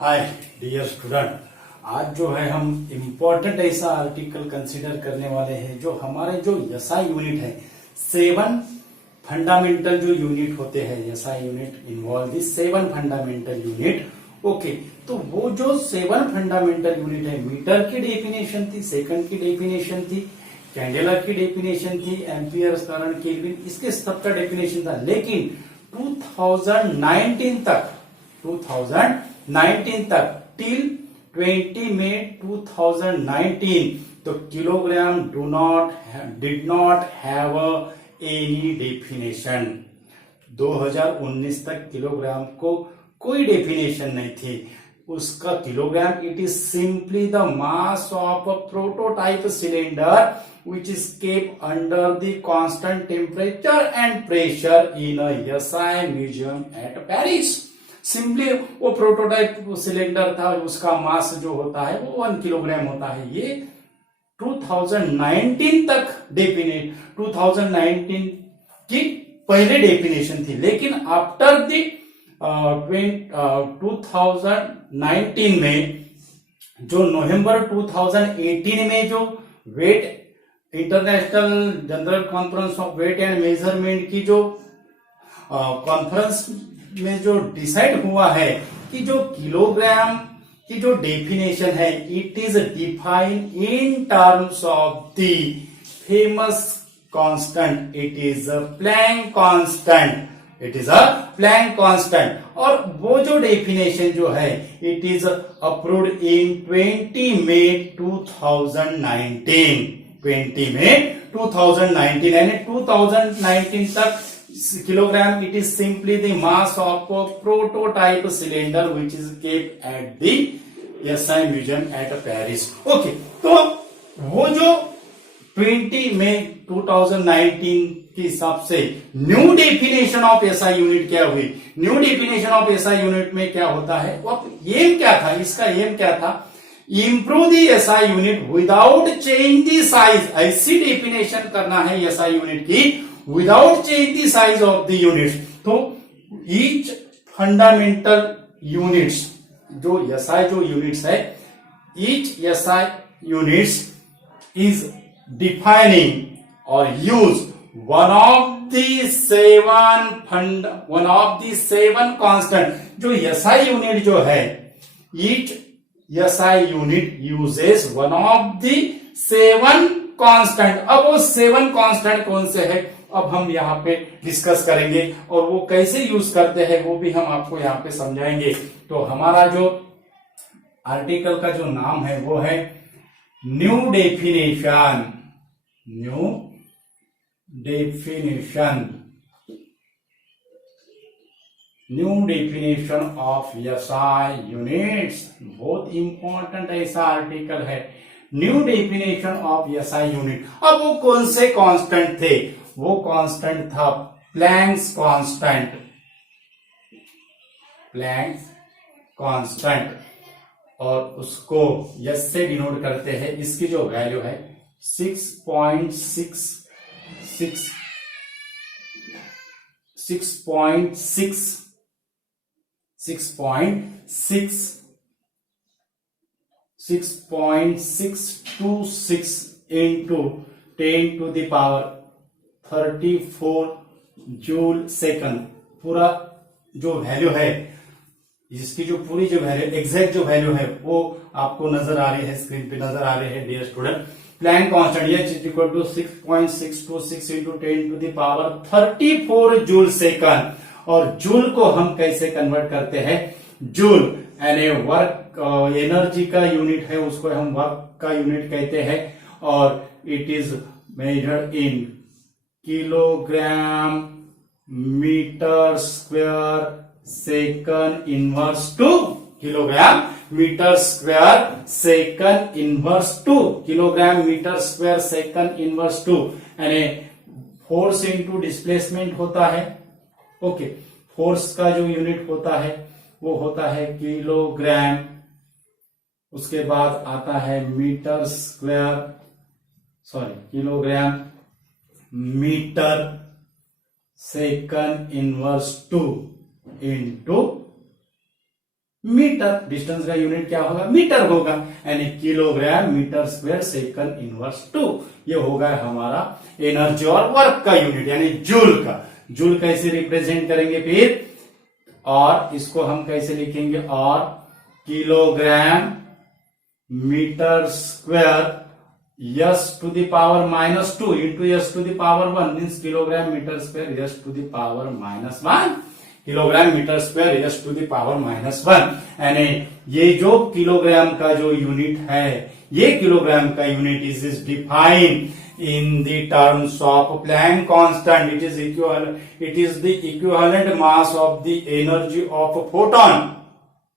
Hi dear student, आज जो है हम इम्पोर्टेंट ऐसा आर्टिकल कंसीडर करने वाले हैं जो हमारे जो एसआई यूनिट है 7 फंडामेंटल जो यूनिट होते हैं। SI unit involve 7 fundamental unit. Okay, तो वो जो 7 फंडामेंटल यूनिट है, मीटर की डेफिनेशन थी, सेकंड की डेफिनेशन थी, कैंडेला की डेफिनेशन थी, एम्पियर, करंट, केल्विन, इसके सबका डेफिनेशन था। लेकिन 2019 तक टिल 20 मई 2019 तो kilogram did not have any definition. 2019 तक किलोग्राम को कोई डेफिनेशन नहीं थी। उसका kilogram it is simply the mass of a prototype cylinder which is kept under the constant temperature and pressure in a SI museum at Paris। Simply वो prototype cylinder था, उसका मास जो होता है वो 1 किलोग्राम होता है। ये 2019 तक 2019 की पहले डेफिनेशन थी। लेकिन आफ्टर द 2019 में जो नवंबर 2018 में जो weight international general conference of weight and measurement की जो कॉन्फ्रेंस में जो डिसाइड हुआ है कि जो किलोग्राम की जो डेफिनेशन है it is defined in terms of the famous constant, it is a Planck constant, it is a Planck constant. और वो जो डेफिनेशन जो है इट इज अप्रूव्ड इन 20 मई 2019। 20 में 2019 यानी 2019 तक kilogram it is simply the mass of prototype cylinder which is kept at the SI museum at Paris. Okay, तो वो जो 20 मई 2019 के हिसाब से new definition of SI unit क्या हुई। New definition of SI unit में क्या होता है, एम क्या था, इसका एम क्या था, improve the SI unit without change the size. ऐसी डेफिनेशन करना है एसआई यूनिट की without change the size of the units. तो ईच फंडामेंटल यूनिट्स जो एसआई जो यूनिट्स है, each SI units is defining और use one of the seven constant. जो एसआई यूनिट जो है, each SI unit uses one of the 7 constant। अब वो 7 constant कौन से है, अब हम यहाँ पे डिस्कस करेंगे और वो कैसे यूज करते हैं वो भी हम आपको यहाँ पे समझाएंगे। तो हमारा जो आर्टिकल का जो नाम है वो है new definition, new definition, new definition of SI units. बहुत इंपॉर्टेंट ऐसा आर्टिकल है, new definition of SI unit. अब वो कौन से कांस्टेंट थे, वो कांस्टेंट था प्लैंक्स कांस्टेंट, प्लैंक्स कांस्टेंट, और उसको यस से डिनोट करते हैं। इसकी जो वैल्यू है 6.626 into 10 to the power 34 joule second. पूरा जो वैल्यू है, इसकी जो पूरी जो वैल्यू एग्जैक्ट जो वैल्यू है वो आपको नजर आ रही है, स्क्रीन पे नजर आ रही है dear student. Planck constant H is equal to 6.626 into 10 to the power 34 joule second. और जूल को हम कैसे कन्वर्ट करते हैं, जूल यानी वर्क एनर्जी का यूनिट है, उसको हम वर्क का यूनिट कहते हैं, और it is measured in kilogram metre square second inverse two, kilogram metre square second inverse two, kilogram metre square second inverse two, यानी फोर्स इनटू डिस्प्लेसमेंट होता है। ओके, फोर्स का जो यूनिट होता है वो होता है किलोग्राम, उसके बाद आता है metre square, sorry kilogram metre second inverse two into metre. Distance का यूनिट क्या होगा? मीटर होगा, यानी kilogram metre square second inverse 2। ये होगा हमारा एनर्जी और वर्क का यूनिट, यानी जूल का। जूल कैसे रिप्रेजेंट करेंगे फिर? और इसको हम कैसे लिखेंगे? और kilogram metre square S to the power minus 2 into S to the power 1 means kilogram metre square S to the power -1 kilogram metre square S to the power -1। यानी ये जो किलोग्राम का जो यूनिट है, ये किलोग्राम का unit is defined in the terms of Planck constant. It is the equivalent mass of the energy of a photon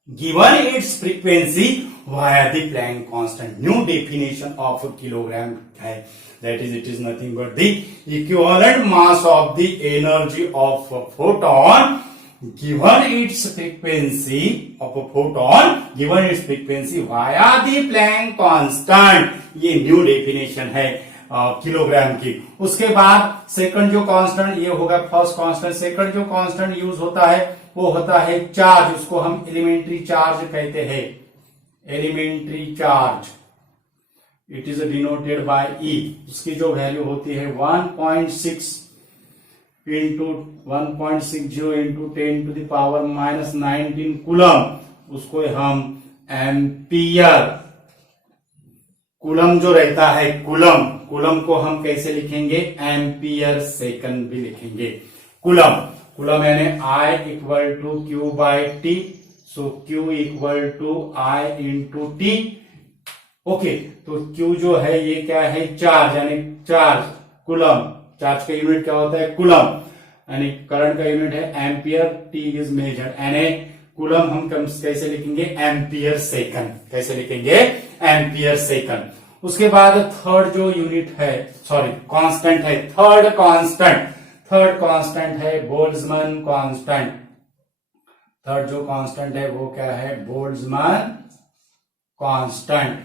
given its frequency via the Planck constant. New definition of a kilogram है, that is, it is nothing but the equivalent mass of the energy of a photon given its frequency of a photon given its frequency via the Planck constant. ये new definition है kilogram की। उसके बाद second जो constant, ये होगा first constant. Second जो constant use होता है वो होता है चार्ज, उसको हम एलिमेंट्री चार्ज कहते हैं। Elementary charge, it is denoted by E. उसकी जो वैल्यू होती है 1.6 into 1.60 into 10 to the power -19 coulomb. उसको हम एम्पियर, कूलम जो रहता है कूलम, कूलम को हम कैसे लिखेंगे? एम्पियर सेकंड भी लिखेंगे। कूलम यानी I equal to Q by T, so Q equal to I into T. Okay, तो Q जो है ये क्या है? चार्ज, यानी चार्ज कूलम। चार्ज का यूनिट क्या होता है? कूलम। यानी करंट का यूनिट है एम्पियर, टी इज मेजर, यानी कूलम हम कैसे लिखेंगे? Ampere second. कैसे लिखेंगे? Ampere second. उसके बाद थर्ड जो यूनिट है, सॉरी कांस्टेंट है, थर्ड कांस्टेंट है बोल्ट्जमैन कांस्टेंट। थर्ड जो कांस्टेंट है वो क्या है? Boltzmann constant.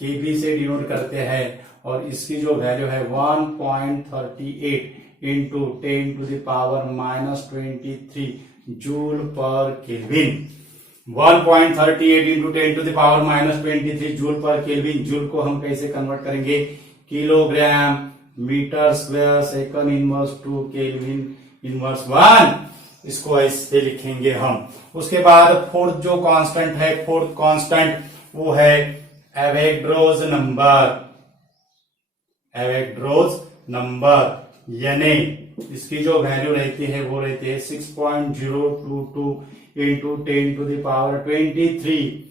केबी से डिनोट करते हैं, और इसकी जो वैल्यू है 1.38 into 10 to the power -23 joule per kelvin. 1.38 into 10 to the power -23 joule per kelvin. Joule को हम कैसे कन्वर्ट करेंगे? Kilogram metre square second inverse 2 kelvin inverse 1। इसको ऐसे लिखेंगे हम। उसके बाद फोर्थ जो कांस्टेंट है, फोर्थ कांस्टेंट वो है एवोगाड्रोस नंबर। एवोगाड्रोस नंबर यानी इसकी जो वैल्यू रहती है वो रहती है 6.022 into 10 to the power 23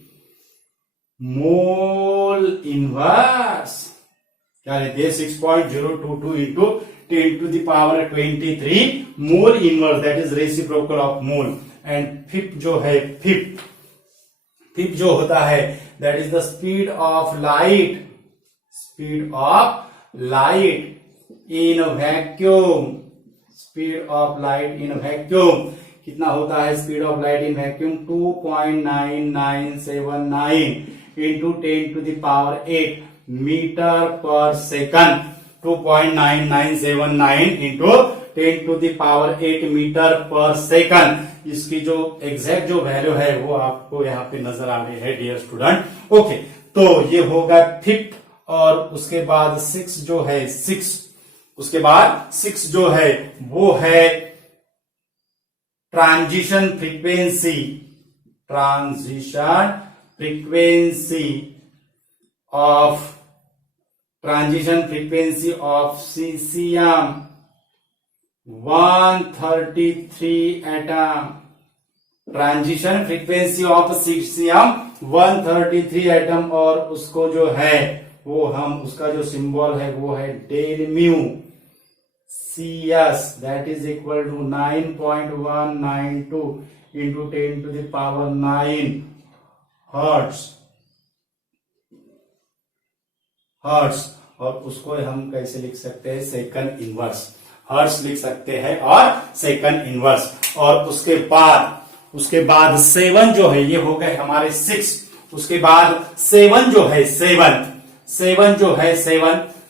mole inverse. क्या रहती है? 6.022 into 10 to the power 23 mole inverse, that is reciprocal of mole. And fifth जो है, फिफ्थ जो होता है that is the speed of light. Speed of light in vacuum. Speed of light in vacuum कितना होता है? Speed of light in vacuum 2.9979 into 10 to the power 8 metre per second. 2.9979 into 10 to the power 8 metre per second. इसकी जो exact जो value है वो आपको यहाँ पे नजर आ रही है डियर स्टूडेंट। ओके, तो ये होगा फिफ्थ। और उसके बाद सिक्स जो है, उसके बाद सिक्स जो है वो है transition frequency. Transition frequency of caesium 133 atom. Transition frequency of caesium 133 atom. और उसको जो है वो हम, उसका जो सिंबल है वो है del mu CS, that is equal to 9.192 into 10 to the power 9 hertz। और उसको हम कैसे लिख सकते हैं? Second inverse. हर्ट्ज लिख सकते हैं और सेकंड इनवर्स। और उसके बाद 7 जो है ये हो गए हमारे 6। उसके बाद 7 जो है,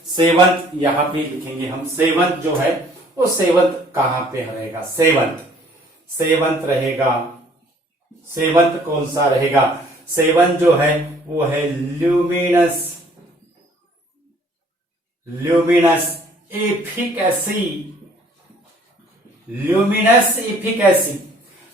सेवंथ यहां पे लिखेंगे हम। सेवंथ जो है वो सेवंथ कहां पे रहेगा? सेवंथ रहेगा सेवंथ कौन सा रहेगा? सेवन जो है वो है luminous, luminous efficacy, luminous efficacy,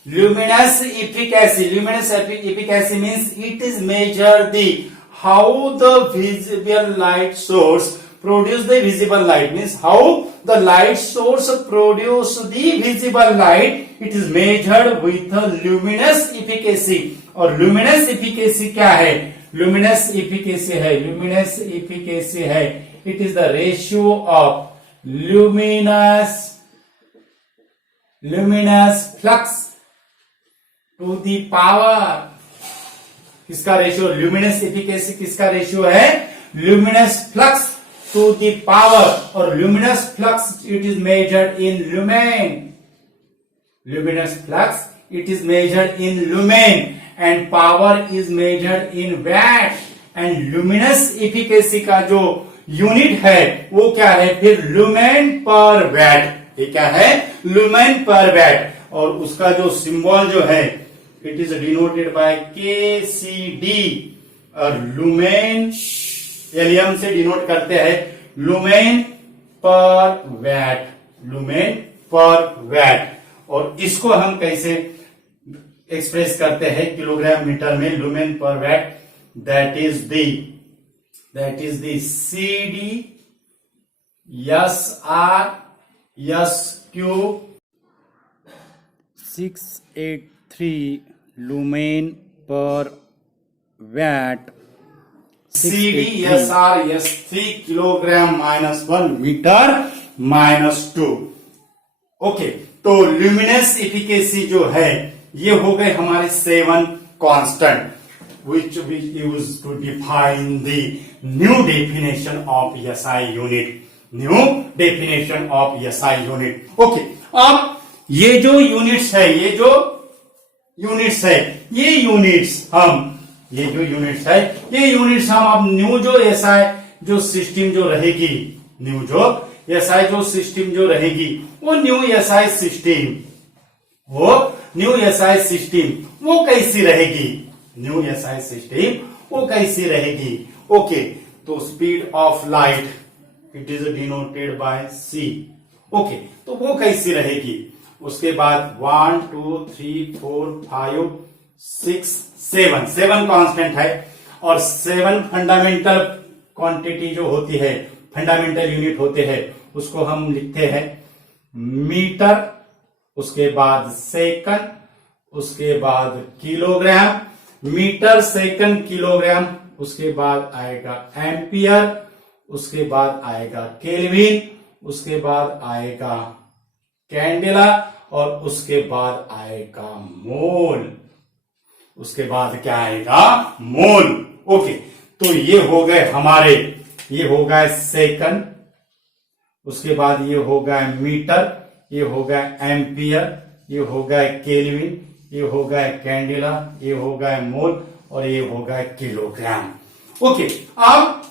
luminous efficacy, luminous efficacy means it is measure the how the visible light source produce the visible light, means how the light source produce the visible light, it is measured with the luminous efficacy. और luminous efficacy क्या है? luminous efficacy है, luminous efficacy है, it is the ratio of luminous flux to the power, किसका ratio? Luminous efficacy किसका ratio है? Luminous flux to the power, और luminous flux it is measured in lumen, luminous flux it is measured in lumen and power is measured in watt, and luminous efficacy का जो unit है वो क्या है फिर? Lumen per VAT. ये क्या है? Lumen per VAT. और उसका जो सिंबल जो है it is denoted bye KCD, और लुमेन एलियम से डिनोट करते हैं lumen per VAT, lumen per VAT. और इसको हम कैसे एक्सप्रेस करते हैं किलोग्राम मीटर में? Lumen per watt, that is the CD SR SQ 683 lumen per watt, CDSR 3 kilogram -1 metre -2। Okay, तो ल्यूमिनस एफिकेसी जो है ये हो गए हमारे 7 constant which we use to define the new definition of SI unit, new definition of SI unit. Okay, अब ये जो यूनिट्स है, ये जो यूनिट्स है, ये यूनिट्स हम अब न्यू जो एसआई जो सिस्टम जो रहेगी, न्यू जो एसआई जो सिस्टम जो रहेगी, वो न्यू एसआई सिस्टम, वो कैसी रहेगी? न्यू एसआई सिस्टम वो कैसी रहेगी? ओके, तो speed of light it is denoted bye C। Okay, तो वो कैसी रहेगी? उसके बाद 1 2 3 4 5 6 7 कांस्टेंट है, और 7 फंडामेंटल क्वांटिटी जो होती है, फंडामेंटल यूनिट होते हैं, उसको हम लिखते हैं मीटर, उसके बाद सेकंड, उसके बाद किलोग्राम, मीटर सेकंड किलोग्राम, उसके बाद आएगा एम्पियर, उसके बाद आएगा केल्विन, उसके बाद आएगा कैंडेला, और उसके बाद आएगा मोल। उसके बाद क्या आएगा? मोल। ओके, तो ये हो गए हमारे, ये हो गए सेकंड, उसके बाद ये हो गए मीटर, ये हो गए एम्पियर, ये हो गए केल्विन, ये हो गए कैंडेला, ये हो गए मोल, और ये हो गए किलोग्राम। ओके, अब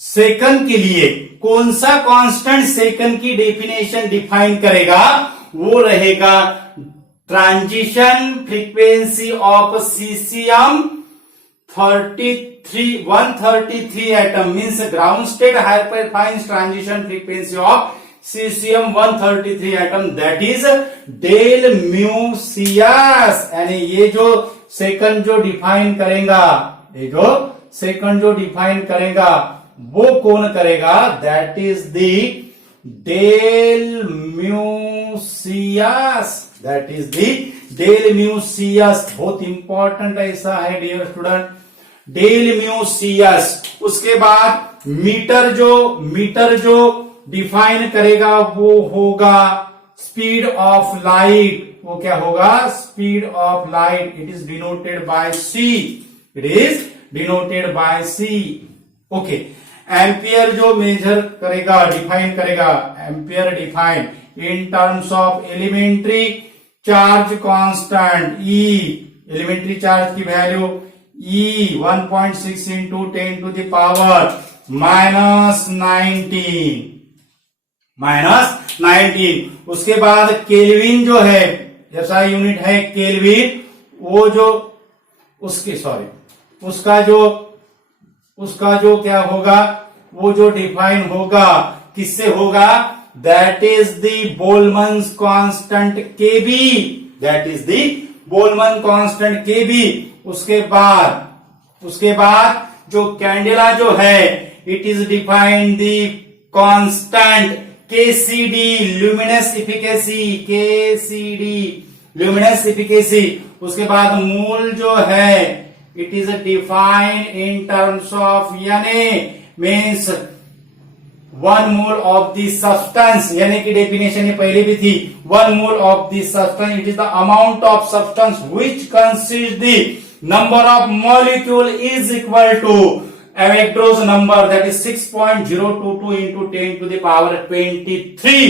सेकंड के लिए कौन सा कांस्टेंट सेकंड की डेफिनेशन डिफाइन करेगा? वो रहेगा transition frequency of caesium 133 atom, means ground state hyperfine transition frequency of caesium 133 atom, that is del mu CS. यानी ये जो सेकंड जो डिफाइन करेगा, ये जो सेकंड जो डिफाइन करेगा वो कौन करेगा? That is the del mu CS, that is the del mu CS. बहुत इंपॉर्टेंट ऐसा है dear student, del mu CS. उसके बाद मीटर जो डिफाइन करेगा वो होगा स्पीड ऑफ लाइट। वो क्या होगा? Speed of light, it is denoted by C, it is denoted by C. Okay, ampere जो मेजर करेगा, डिफाइन करेगा, ampere define in terms of elementary charge constant E, elementary charge की value E 1.6 into 10 to the power -19। उसके बाद kelvin जो है, SI unit है kelvin, वो जो उसका जो क्या होगा, वो जो डिफाइन होगा किससे होगा, that is the Boltzmann constant Kb, that is the Boltzmann constant Kb। उसके बाद जो कैंडेला जो है, it is defined the constant KCD, luminous efficacy, KCD luminous efficacy. उसके बाद मूल जो है, it is defined in terms of Na, means 1 mole of the substance, यानी कि डेफिनेशन ये पहले भी थी, 1 mole of the substance, it is the amount of substance which consist the number of molecule is equal to Avogadro's number, that is 6.022 into 10 to the power 23।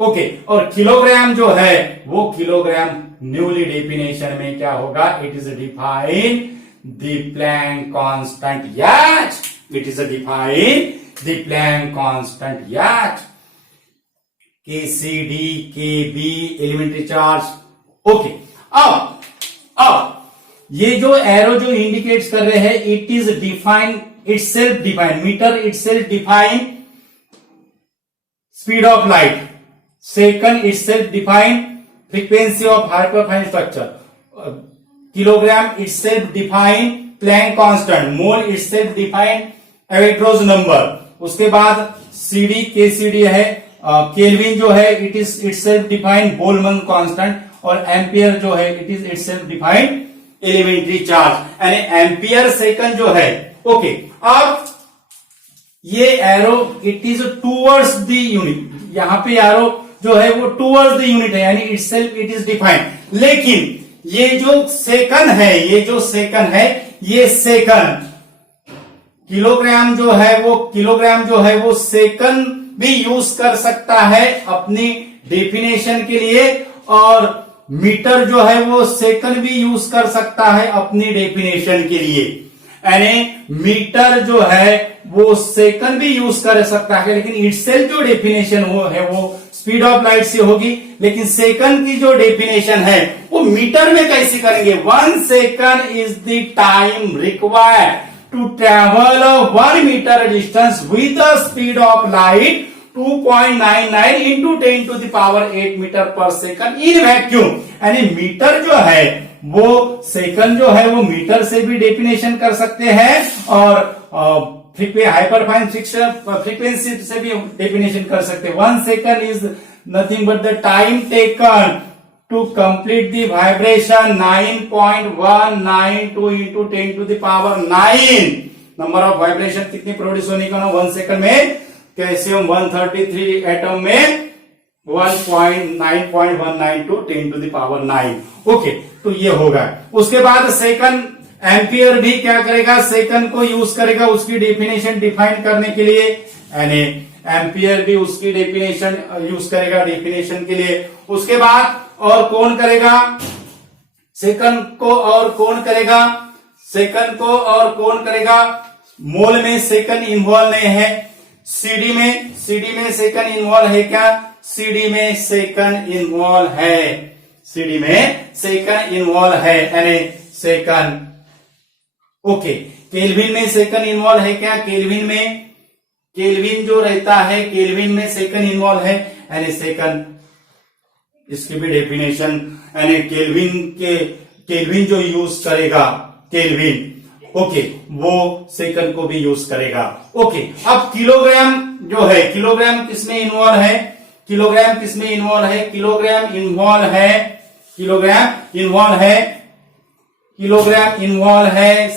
Okay, और kilogram जो है वो किलोग्राम न्यूली डेफिनेशन में क्या होगा, it is define the Planck constant H, it is define the Planck constant H, KCD, KB elementary charge. Okay, अब ये जो एरो जो इंडिकेट्स कर रहे हैं, it is define itself define, meter itself define speed of light, second itself define frequency of hyperfine structure, kilogram itself define Planck constant, mole itself define Avogadro's number। उसके बाद CD KCD है, kelvin जो है it is itself define Boltzmann constant, और ampere जो है it is itself define elementary charge, यानी ampere second जो है। ओके, अब ये arrow it is towards the unit, यहां पे एरो जो है वो टूवर्ड्स द यूनिट है, यानी इटसेल्फ इट इज डिफाइंड। लेकिन ये जो सेकंड है, ये सेकंड किलोग्राम जो है वो सेकंड भी यूज कर सकता है अपनी डेफिनेशन के लिए, और मीटर जो है वो सेकंड भी यूज कर सकता है अपनी डेफिनेशन के लिए। यानी मीटर जो है वो सेकंड भी यूज कर सकता है, लेकिन इटसेल्फ जो डेफिनेशन है वो स्पीड ऑफ लाइट से होगी, लेकिन सेकंड की जो डेफिनेशन है वो मीटर में कैसे करेंगे। 1 second is the time required to travel 1 metre distance with the speed of light 2.99 into 10 to the power 8 metre per second in vacuum. यानी मीटर जो है वो सेकंड जो है वो मीटर से भी डेफिनेशन कर सकते हैं, और हाइपरफाइन फ्रीक्वेंसी से भी डेफिनेशन कर सकते हैं। 1 second is nothing but the time taken to complete the vibration 9.192 into 10 to the power 9। Number of vibration कितनी प्रोड्यूस होने का 1 सेकंड में, कैल्शियम 133 एटम में 1.9.192 10 टू द पावर 9। ओके, तो ये होगा। उसके बाद सेकंड एम्पियर भी क्या करेगा, सेकंड को यूज करेगा उसकी डेफिनेशन डिफाइन करने के लिए, यानी एम्पियर भी उसकी डेफिनेशन यूज करेगा डेफिनेशन के लिए। उसके बाद और कौन करेगा, सेकंड को और कौन करेगा, मोल में सेकंड इन्वॉल्व नहीं है, सीडी में सेकंड इन्वॉल्व है क्या, सीडी में सेकंड इन्वॉल्व है, यानी सेकंड। ओके, केल्विन में सेकंड इन्वॉल्व है क्या, केल्विन जो रहता है केल्विन में सेकंड इन्वॉल्व है, यानी सेकंड। इसकी भी डेफिनेशन, यानी केल्विन जो यूज करेगा केल्विन, ओके, वो सेकंड को भी यूज करेगा। ओके, अब किलोग्राम जो है, किलोग्राम किसमें इन्वॉल्व है, किलोग्राम इन्वॉल्व है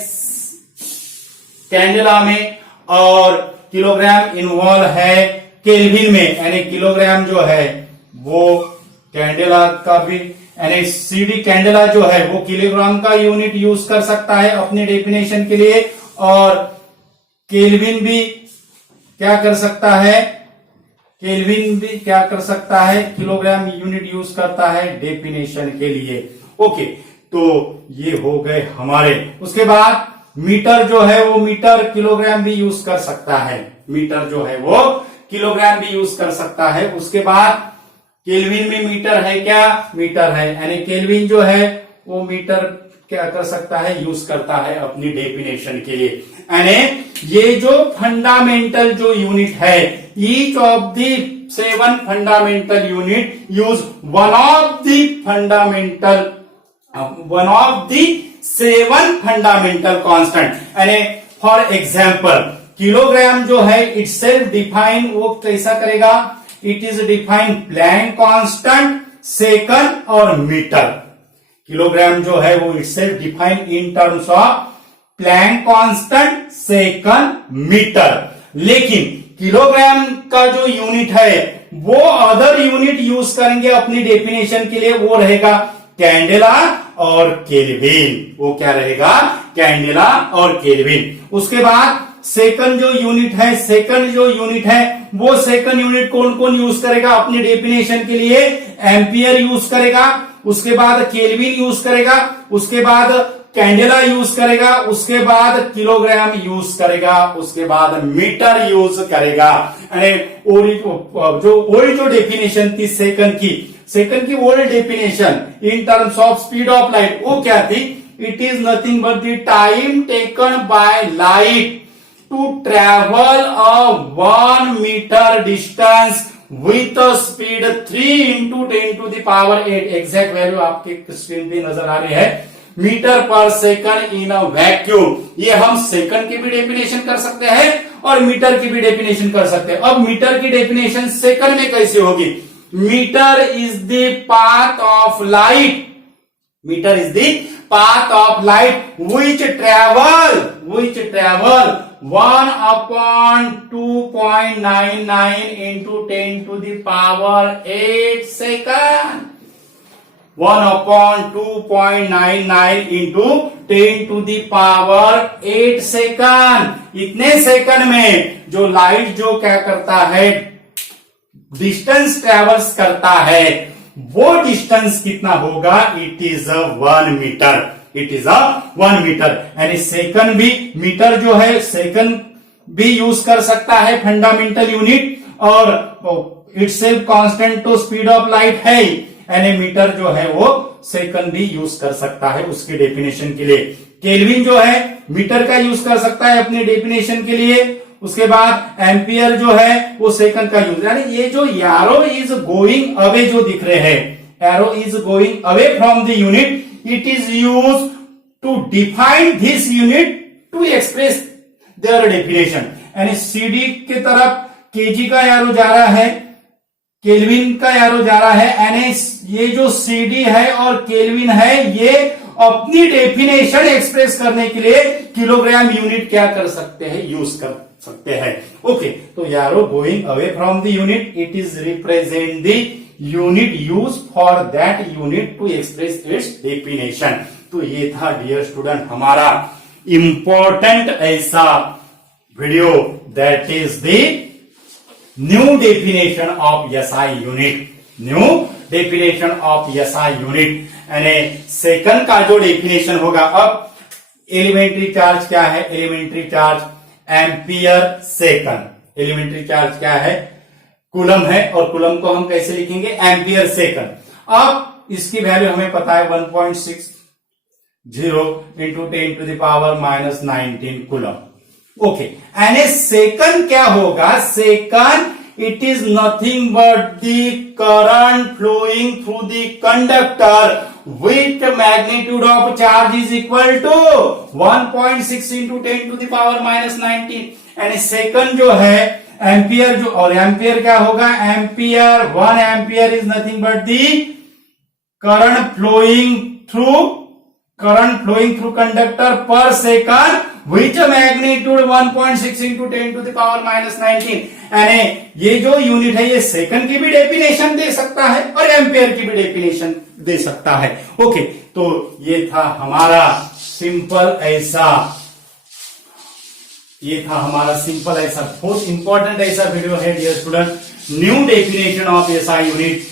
कैंडेला में, और किलोग्राम इन्वॉल्व है केल्विन में, यानी किलोग्राम जो है वो कैंडेला का भी, यानी सीडी कैंडेला जो है वो किलोग्राम का यूनिट यूज कर सकता है अपने डेफिनेशन के लिए, और केल्विन भी क्या कर सकता है, किलोग्राम यूनिट यूज करता है डेफिनेशन के लिए। ओके, तो ये हो गए हमारे। उसके बाद मीटर जो है वो किलोग्राम भी यूज कर सकता है, उसके बाद केल्विन में मीटर है क्या? मीटर है, यानी केल्विन जो है वो मीटर क्या कर सकता है? यूज करता है अपनी डेफिनेशन के लिए। यानी ये जो फंडामेंटल जो यूनिट है, each of the 7 fundamental unit use one of the 7 fundamental constant. यानी फॉर एग्जाम्पल किलोग्राम जो है इट सेल्फ डिफाइन, वो कैसा करेगा? It is define Planck constant, second और मीटर। किलोग्राम जो है वो itself define in terms of Planck constant, second, metre. लेकिन किलोग्राम का जो यूनिट है वो अदर यूनिट यूज करेंगे अपनी डेफिनेशन के लिए, वो रहेगा कैंडेला और केल्विन। वो क्या रहेगा? कैंडेला और केल्विन। उसके बाद सेकंड जो यूनिट है, वो सेकंड यूनिट कौन कौन यूज करेगा अपनी डेफिनेशन के लिए? एम्पियर यूज करेगा, उसके बाद केल्विन यूज करेगा, उसके बाद कैंडेला यूज करेगा, उसके बाद किलोग्राम यूज करेगा, उसके बाद मीटर यूज करेगा। ओल्ड जो डेफिनेशन थी सेकंड की old definition in terms of speed of light, वो क्या थी? It is nothing but the time taken by light to travel a 1 meter distance with a speed 3 into 10 to the power 8। Exact value आपके screen पे नजर आ रही है, metre per second in a vacuum. ये हम सेकंड की भी डेफिनेशन कर सकते हैं और मीटर की भी डेफिनेशन कर सकते हैं। अब मीटर की डेफिनेशन सेकंड में कैसे होगी? Metre is the path of light, metre is the path of light which travel 1 upon 2.99 into 10 to the power 8 second। 1 upon 2.99 into 10 to the power 8 second. इतने सेकंड में जो लाइट जो क्या करता है? डिस्टेंस ट्रेवल्स करता है, वो डिस्टेंस कितना होगा? It is 1 metre. It is 1 metre. यानी सेकंड भी, मीटर जो है सेकंड भी यूज कर सकता है फंडामेंटल यूनिट, और इट्स सेल्फ कांस्टेंट तो स्पीड ऑफ लाइट है, यानी मीटर जो है वो सेकंड भी यूज कर सकता है उसके डेफिनेशन के लिए। केल्विन जो है मीटर का यूज कर सकता है अपनी डेफिनेशन के लिए। उसके बाद एम्पियर जो है वो सेकंड का यूज। यानी ये जो एरो इज गोइंग अवे जो दिख रहे हैं, arrow is going away from the unit, it is use to define this unit to express their definition. यानी सीडी की तरफ केजी का एरो जा रहा है, केल्विन का एरो जा रहा है, यानी ये जो सीडी है और केल्विन है ये अपनी डेफिनेशन एक्सप्रेस करने के लिए किलोग्राम यूनिट क्या कर सकते हैं? यूज कर सकते हैं। ओके, तो arrow going away from the unit, it is represent the unit use for that unit to express its definition. तो ये था डियर स्टूडेंट हमारा इंपॉर्टेंट ऐसा video, that is the new definition of SI unit. New definition of SI unit यानी second का जो definition होगा। अब एलिमेंट्री चार्ज क्या है? Elementary charge ampere second. Elementary charge क्या है? कूलम है, और कूलम को हम कैसे लिखेंगे? Ampere second. अब इसकी वैल्यू हमें पता है 1.60 into 10 to the power minus 19 coulomb. Okay, यानी सेकंड क्या होगा? Second it is nothing but the current flowing through the conductor with magnitude of charge is equal to 1.6 into 10 to the power minus 19। यानी second जो है ampere जो, और ampere क्या होगा? Ampere 1 ampere is nothing but the current flowing through conductor per second which magnitude 1.6 into 10 to the power minus 19। यानी ये जो यूनिट है ये सेकंड की भी डेफिनेशन दे सकता है और एम्पियर की भी डेफिनेशन दे सकता है। ओके, तो ये था हमारा सिंपल ऐसा बहुत इंपॉर्टेंट ऐसा वीडियो है dear student, new definition of SI unit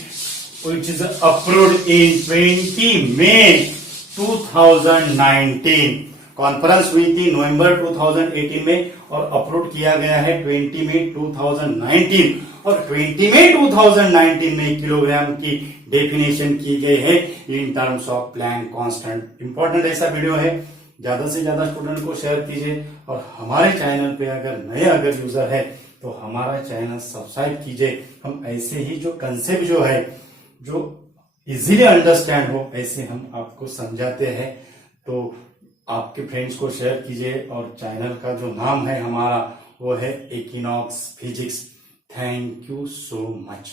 which is approved in 20 May 2019। Conference हुई थी नवंबर 2018 में और अपलोड किया गया है 20 मई 2019 और 20 मई 2019 में किलोग्राम की डेफिनेशन की गई है इन terms of Planck constant. Important ऐसा वीडियो है, ज्यादा से ज्यादा स्टूडेंट को शेयर कीजिए और हमारे चैनल पे अगर यूजर है तो हमारा चैनल सब्सक्राइब कीजिए। हम ऐसे ही जो कंसेप्ट जो है जो इजीली अंडरस्टैंड हो ऐसे हम आपको समझाते हैं, तो आपके फ्रेंड्स को शेयर कीजिए। और चैनल का जो नाम है हमारा वो है equinox physics. Thank you so much.